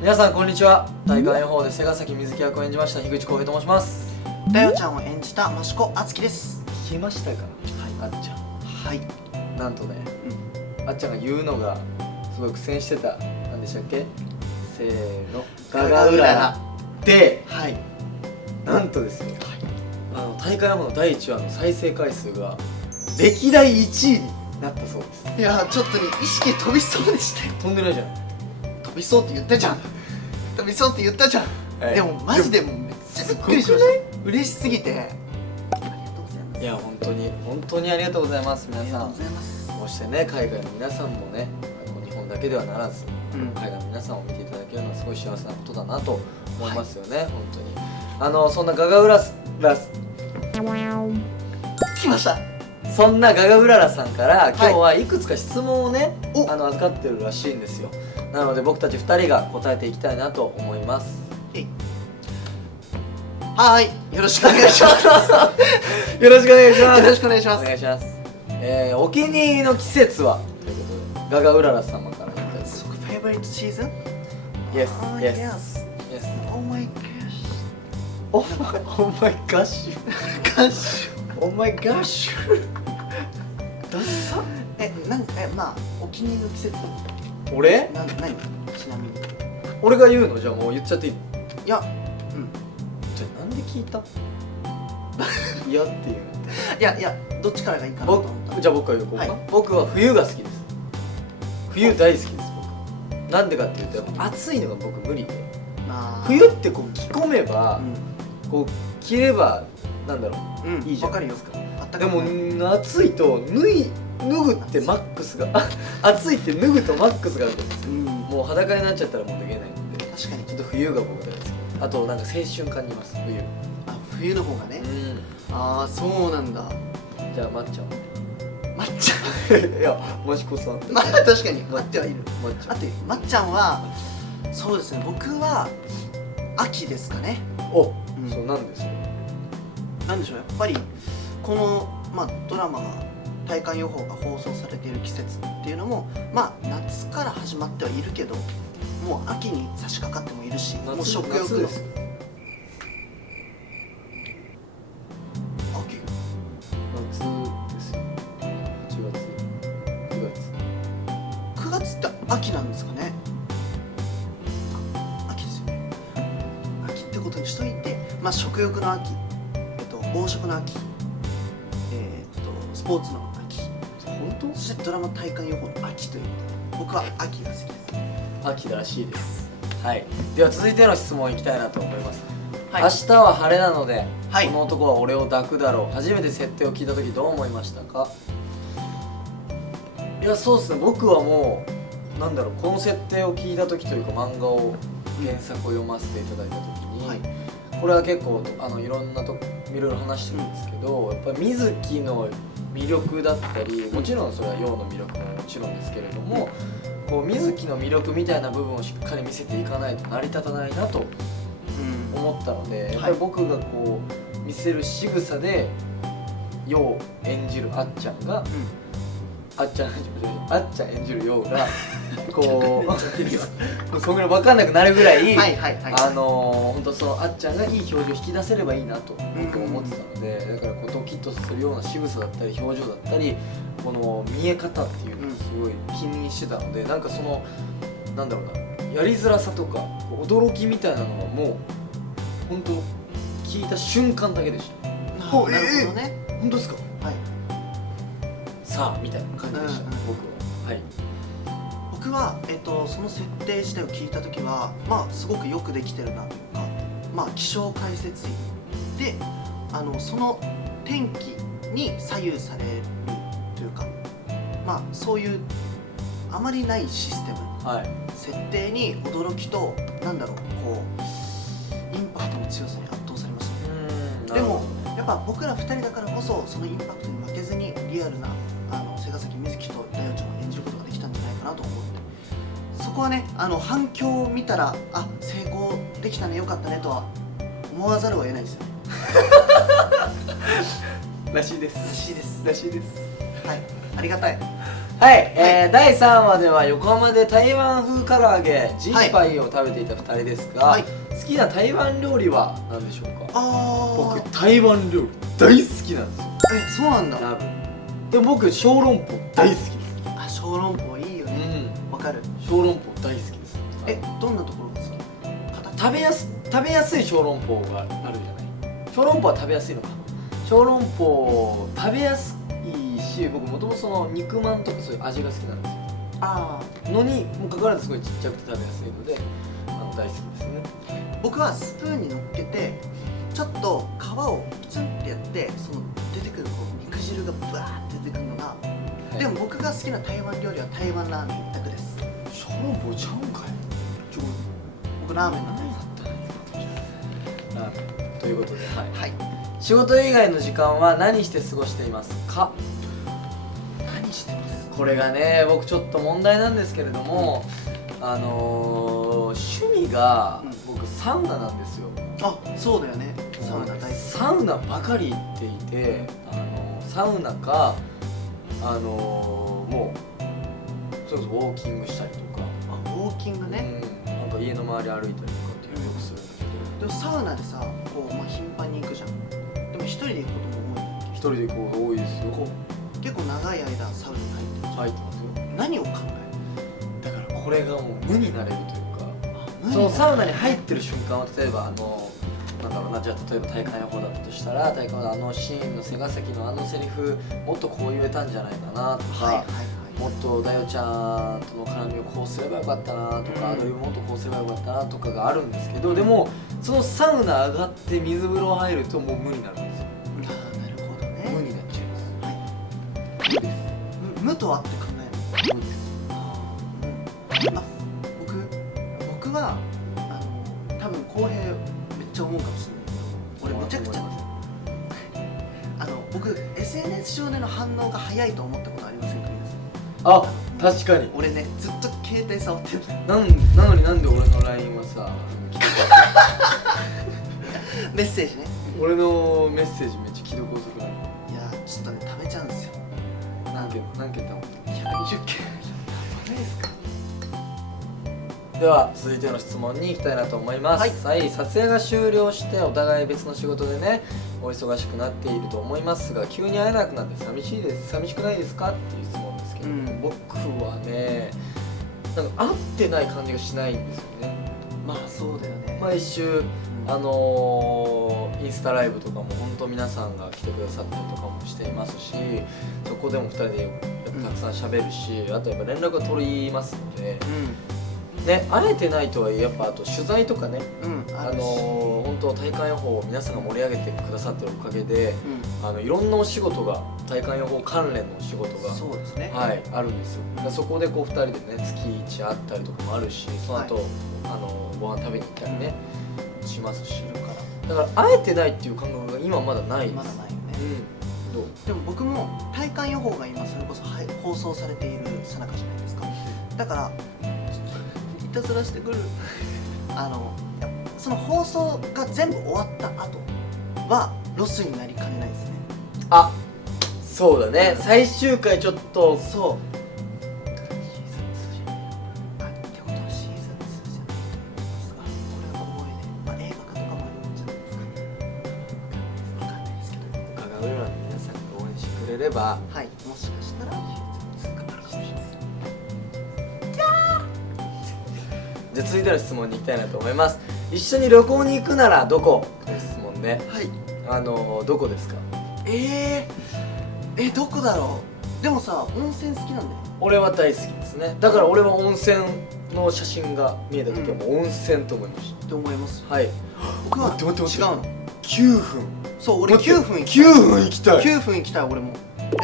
皆さんこんにちは。大会予報で瀬ヶ崎瑞希役を演じました樋口浩平と申します。ダヨちゃんを演じた益子敦樹です。聞きましたか、あっちゃん。はい。なんとね、あっちゃんが言うのがすごい苦戦してた。何でしたっけ？せーの、ガガウララで、はい。なんとですよ、大会予報の第1話の再生回数が歴代1位になったそうです。いやちょっとね意識飛びそうでしたよ。飛んでないじゃん。飛びそうって言ったじゃん。飛びそうって言ったじゃん。はい、でもマジでもうめっちゃびっくりしました。嬉しすぎて。ありがとうございます。いや本当にありがとうございます。皆さん。ありがとうございます。こうしてね、海外の皆さんもね、日本だけではならず、海外の皆さんを見ていただけるのはすごい幸せなことだなと思いますよね、本当に。そんなガガウラ来ました。そんなガガウララさんから今日はいくつか質問をね、預かってるらしいんですよ。なので僕たち2人が答えていきたいなと思います。はい、よろしくお願いしますよろしくお願いします。よろしくお願いします。お願いします。お気に入りの季節はということで、ガガウララ様からいただきます。Favorite season? Yes, yes, yes. Oh my gosh. Oh my gosh. Gosh. Oh my gosh. ダッサ。まあお気に入りの季節。俺？何？ちなみに。俺が言うの？じゃあもう言っちゃっていい？いや、じゃあなんで聞いた？嫌っていう。いやどっちからがいいかなと思った。じゃあ僕から言おうか。僕は冬が好きです。冬大好きです僕。なんでかっていうとやっぱ暑いのが僕無理で。冬ってこう着込めば、こう着ればなんだろう、いいじゃないですか。でも暑いと脱ぐってマックスが暑いって脱ぐとマックスがあるんです。もう裸になっちゃったらもうできないんで。確かにちょっと冬が僕大好き。あとなんか青春感じます冬。冬の方がね。ああそうなんだ。じゃあまっちゃん。まっちゃん。いやもしこそまあ確かにまっちゃんはいる。まっちゃんはそうですね、僕は秋ですかね。そうなんですよ。なんでしょう、やっぱりこのドラマが大会予報が放送されている季節っていうのも夏から始まってはいるけど、もう秋に差し掛かってもいるし、もう食欲のですよ。秋夏ですよ。8月9月9月って秋なんですかね。秋ですよね。秋ってことにしといて、食欲の秋、飽食の秋、スポーツの秋、本当？そしてドラマ大会予報の秋ということで、僕は秋が好きです。秋らしいです。はい。では続いての質問いきたいなと思います。はい、明日は晴れなので、はい、この男は俺を抱くだろう。初めて設定を聞いた時どう思いましたか？いやそうですね。僕はもうなんだろう、この設定を聞いた時というか漫画を原作を読ませていただいた時に、これは結構いろいろ話してるんですけど、やっぱり水木の魅力だったり、もちろんそれは陽の魅力ももちろんですけれども、こう水木の魅力みたいな部分をしっかり見せていかないと成り立たないなと思ったので、やっぱり僕がこう見せる仕草で陽を演じるあっちゃんが、あっちゃん演じる陽がこうそんぐらい分かんなくなるぐらい本当そのあっちゃんがいい表情を引き出せればいいなと僕は思ってたので、だからこうドキッとするような仕草だったり表情だったり、この見え方っていうのをすごい気にしてたので、なんかそのなんだろうな、やりづらさとか驚きみたいなのはもう本当聞いた瞬間だけでした。なるほどね。本当ですか？はい。さあみたいな感じでした、僕は。はい。僕はその設定自体を聞いた時はすごくよくできてるなというか、気象解説員でその天気に左右されるというか、そういうあまりないシステム、設定に驚きとなんだろう、こうインパクトの強さに圧倒されましたね。でもやっぱ僕ら2人だからこそそのインパクトに負けずにリアルな瀬ヶ崎瑞希とダヨちゃんを演じることができたんじゃないかなと思って、そこはね反響を見たら成功できたね、よかったねとは思わざるを得ないですよね。らしいです。らしいです。らしいです。はい、ありがたい。はい、第3話では横浜で台湾風唐揚げジーパイを食べていた2人ですが、はい、好きな台湾料理は何でしょうか？僕僕台湾料理大好きなんですよ。そうなんだ。ラブでも僕小籠包大好きです。小籠包いいよね。わかる。小籠包大好きです。どんなところが好き？食べやすい小籠包があるじゃない。小籠包は食べやすいのか。小籠包食べやすいし、僕もともとその肉まんとかそういう味が好きなんですよ。のにもかかわらずすごいちっちゃくて食べやすいので大好きですね。僕はスプーンに乗っけてちょっと皮をプツンってやってその出てくるこう肉汁がブワーって出てくるのが、でも僕が好きな台湾料理は台湾ラーメン一択です。小籠包ちゃうんかい。僕ラーメンなんでラーメンということで、はい、仕事以外の時間は何して過ごしていますか？何してます？これがね、僕ちょっと問題なんですけれども、趣味が僕サウナなんですよ。そうだよね。サウナ大好き。サウナばかり行っていて、サウナかもうそれこそウォーキングしたりとか、ウォーキングね。なんか家の周り歩いたりとかっていうのをよくするんだけど、でもサウナでさ頻繁に行くじゃん。でも一人で行くことも多い。一人で行くこと多いですよ。結構長い間サウナに入ってる。入ってますよ。何を考えだからこれがもう無になれるというか、る？そのサウナに入ってる瞬間は例えばなんだろうな、じゃあ例えば体感予報だったとしたら、体感のシーンの瀬ヶ崎のセリフもっとこう言えたんじゃないかなとか、もっとダヨちゃんとの絡みをこうすればよかったなとか、アドリブもっとこうすればよかったなとかがあるんですけど、でもそのサウナ上がって水風呂入るともう無になるんですよ。なるほどね。無になっちゃいます。無とはって考える。無です。僕は多分浩平めっちゃ思うかもしれないけど、俺めちゃくちゃ僕 SNS 上での反応が早いと思ったことありませんか？皆さん。確かに。俺ねずっと携帯触ってる。なのになんで俺の LINE はさメッセージね。俺のメッセージめっちゃ既読遅くなる。いやちょっとね食べちゃうんですよ。何件だもん。120件。やばいですか？では続いての質問に行きたいなと思います。はい、撮影が終了してお互い別の仕事でねお忙しくなっていると思いますが、急に会えなくなって寂しくないですかっていう質問ですけど、僕はねなんか会ってない感じがしないんですよね。そうだよね。毎週インスタライブとかも本当皆さんが来てくださったりとかもしていますし、そこでも2人でやっぱたくさん喋るし、あとやっぱ連絡が取りますので、ね、会えてないとはいえやっぱあと取材とかね、本当体感予報を皆さんが盛り上げてくださってるおかげで、いろんなお仕事が体感予報関連のお仕事がそうですね、あるんですよ。そこでこう2人でね月1会ったりとかもあるし、その後、ご飯食べに行ったりねしますし、だから会えてないっていう感覚が今まだないです。まだないよね。でも僕も体感予報が今それこそ放送されている最中じゃないですか。だからいたずらしてくるその放送が全部終わった後はロスになりかねないですね。そうだね、最終回ちょっとそうってことはシーズン2じゃないと思いますが、これは覚えね、映画化とかもあるんじゃないですかね。分かんないですけど、伺うような皆さんが応援してくれれば、はい、もしかしたらシーズン2があるかもしれないです。じゃあ続いての質問に行きたいなと思います。一緒に旅行に行くならどこ？という質問で、どこですか？どこだろう。でもさ、温泉好きなんだよ。俺は大好きですね。だから俺は温泉の写真が見えた時はもう温泉と思いました。って思います。はい。僕は待って違うの。9分。そう、俺9分行きたい。9分行きたい。9分行きたい俺も。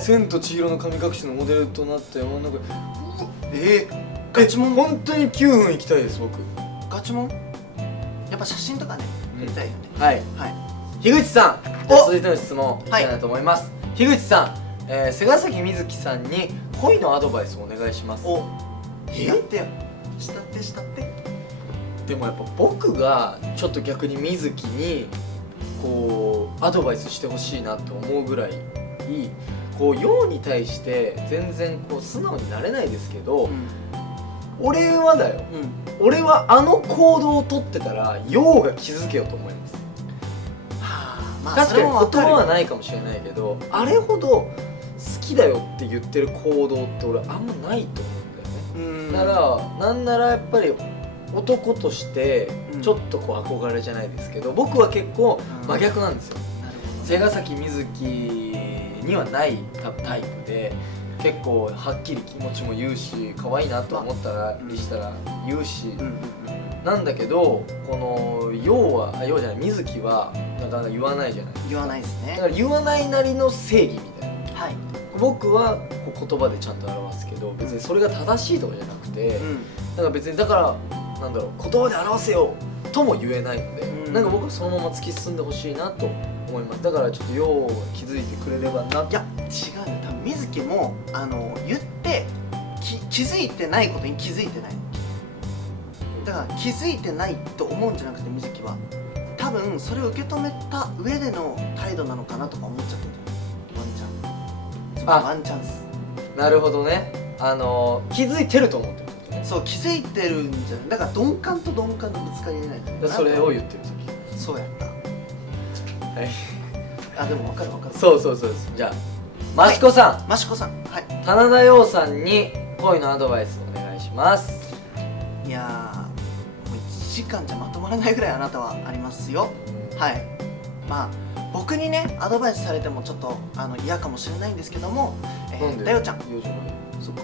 千と千尋の神隠しのモデルとなった山の中。ガチモン。本当に9分行きたいです僕。ガチモン。やっぱ写真とかね、撮りたいよね。はい。樋口さん。続いての質問いきたいなと思います。樋口さん。瀬ヶ崎瑞希さんに恋のアドバイスをお願いします。やってよ。したってでもやっぱ僕がちょっと逆に瑞希にこうアドバイスしてほしいなって思うぐらいこう陽に対して全然こう素直になれないですけど、俺はだよ、俺はあの行動を取ってたら陽が気づけよと思います。確かに言葉はないかもしれないけど、あれほど好きだよって言ってる行動って俺あんまないと思うんだよね。だからなんならやっぱり男としてちょっとこう憧れじゃないですけど、僕は結構真逆なんですよ。瀬ヶ崎瑞希にはない多分タイプで、結構はっきり気持ちも言うし、可愛いなと思ったりしたら言うし、なんだけどこの陽じゃない瑞希はなかなか言わないじゃないですか。言わないですね。だから言わないなりの正義みたいな、はい、僕はこう言葉でちゃんと表すけど、別にそれが正しいとかじゃなくて、だから別にだからなんだろう、言葉で表せよとも言えないので、なんか僕はそのまま突き進んでほしいなと思います。だからちょっと陽が気づいてくれればな。いや違うね、多分瑞希も言って気づいてないことに気づいてない。だから気づいてないと思うんじゃなくて、瑞希は多分それを受け止めた上での態度なのかなとか思っちゃってる。ワンチャンス。なるほどね。気づいてると思ってるってことね。そう、気づいてるんじゃない。だから鈍感と鈍感のぶつかり合いないんじゃないかな。それを言ってる時。そうやった。はい。あ、でも分かる分かる。そうです。じゃあ益子さん、益子さん、はい、棚田陽さんに恋のアドバイスお願いします。いやー、もう1時間じゃまとまらないぐらいあなたはありますよ。はい。まあ僕にねアドバイスされてもちょっと嫌かもしれないんですけども、だよちゃん、そうか、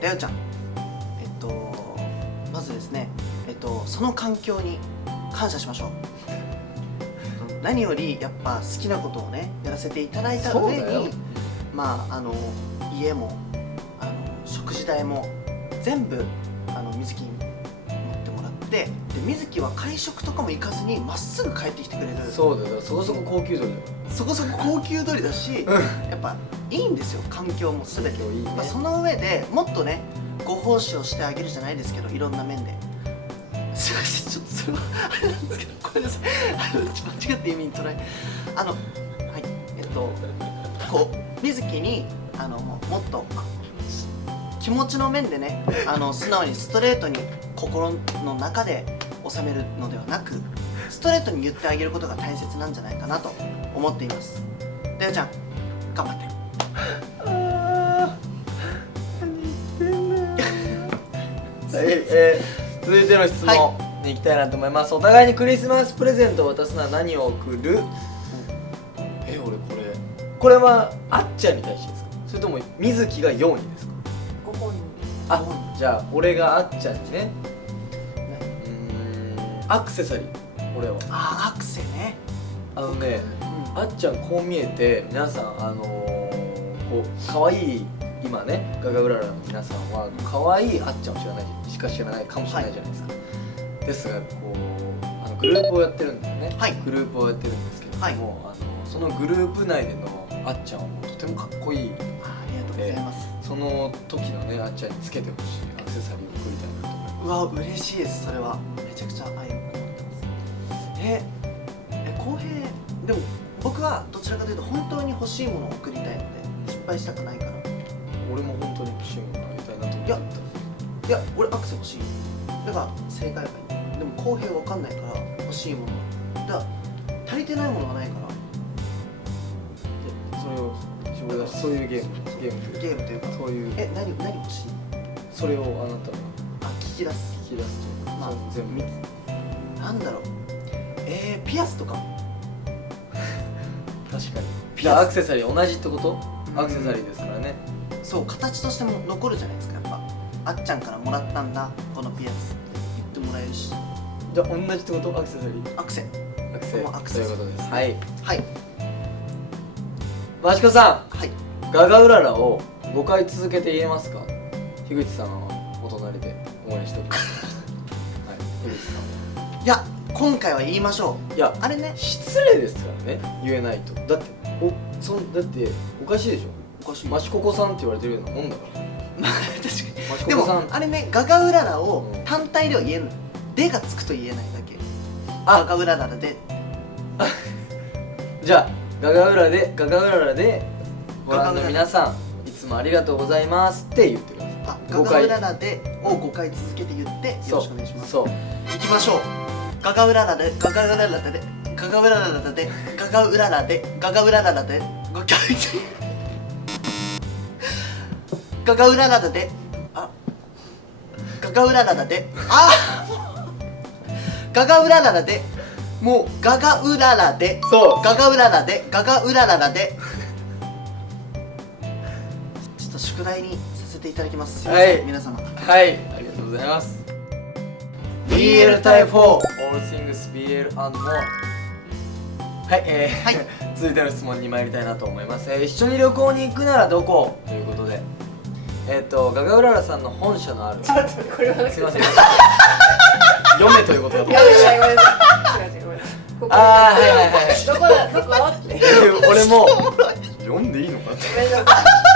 だよちゃん、まずですね、その環境に感謝しましょう。何よりやっぱ好きなことをねやらせていただいた上に、まあ家も食事代も全部瑞希に持ってもらって、で瑞希は会食とかも行かずにまっすぐ帰ってきてくれる。そうだよ、そこそこ高級鳥だよ。そこそこ高級鳥だし、やっぱいいんですよ、環境も全ていい、ね。その上でもっとねご奉仕をしてあげるじゃないですけど、いろんな面で。すいません、ちょっとそれはあれなんですけど、ごめんなさい、間違って意味に捉え、はいこう瑞希にもっと気持ちの面でね素直にストレートに心の中で収めるのではなく、ストレートに言ってあげることが大切なんじゃないかなと思っています。だよちゃん頑張って。続いての質問に行きたいなと思います。お互いにクリスマスプレゼントを渡すなら何を贈る？俺これはあっちゃんに対してですか？それとも瑞希が4にですか？ご本人。じゃあ俺があっちゃんにね、アクセサリー。俺はアクセね。あっちゃんこう見えて皆さんこう可愛い今ねガガウララの皆さんは可愛いあっちゃんを知らないしか知らないかもしれないじゃないですか。ですがこうグループをやってるんだよね。グループをやってるんですけども、そのグループ内でのあっちゃんはとてもかっこいい。ありがとうございます。その時のねあっちゃんにつけてほしいアクセサリーを贈りたいなと思います。うわ嬉しいです。それはめちゃくちゃ愛を持ってます。公平。でも僕はどちらかというと本当に欲しいものを贈りたいので失敗したくないから。俺も本当に欲しいものあげたいなと思ってた。いや俺アクセ欲しい。だから正解がいい。でも公平わかんないから欲しいものはだから足りてないものがないから。それを絞り出し、そういうゲームというかそういう何欲しい？それをあなたは聞き出すというか、全部なんだろう、ピアスとか。確かにピアスアクセサリー同じってこと？アクセサリーですからね。そう、形としても残るじゃないですか。やっぱあっちゃんからもらったんだこのピアスって言ってもらえるし。じゃあ同じってこと？アクセサリー、アクセということです。はい、益子さん、ガガウララを5回続けて言えますか？樋口さんはお隣で応援しておきました。樋口さんは。いや今回は言いましょう。いやあれね、失礼ですからね、言えないと。だっておかしいでしょ。おかしい。マシココさんって言われてるようなもんだから。まあ確かに。マシコでもコさんあれね、ガガウララを単体では言えない。でがつくと言えないだけ。ガガウララで。じゃあガガウララでご覧の皆さんいつもありがとうございますって言ってください。あ、ガガウララでを5回続けて言ってよろしくお願いします。そう行きましょう。ガガウララでガガウララでガガウララでガガウララでガガウララでガガウララでガガウララでガガウララでもうガガウララでそうガガウララでガガウララでちょっと宿題にさせていただきます。すいません、はい皆様。はい、ありがとうございます。 BL 対4 All things BL and more。 はい、はい続いての質問に参りたいなと思います。一緒に旅行に行くならどこということで、ガガウララさんの本社のあるちょっとこれはすいません読めということだと思いまやす。ばいごめんなさい違う違うごめんなさいここああはいはいはいどこだどこって俺も読んでいいのかってごめんなさい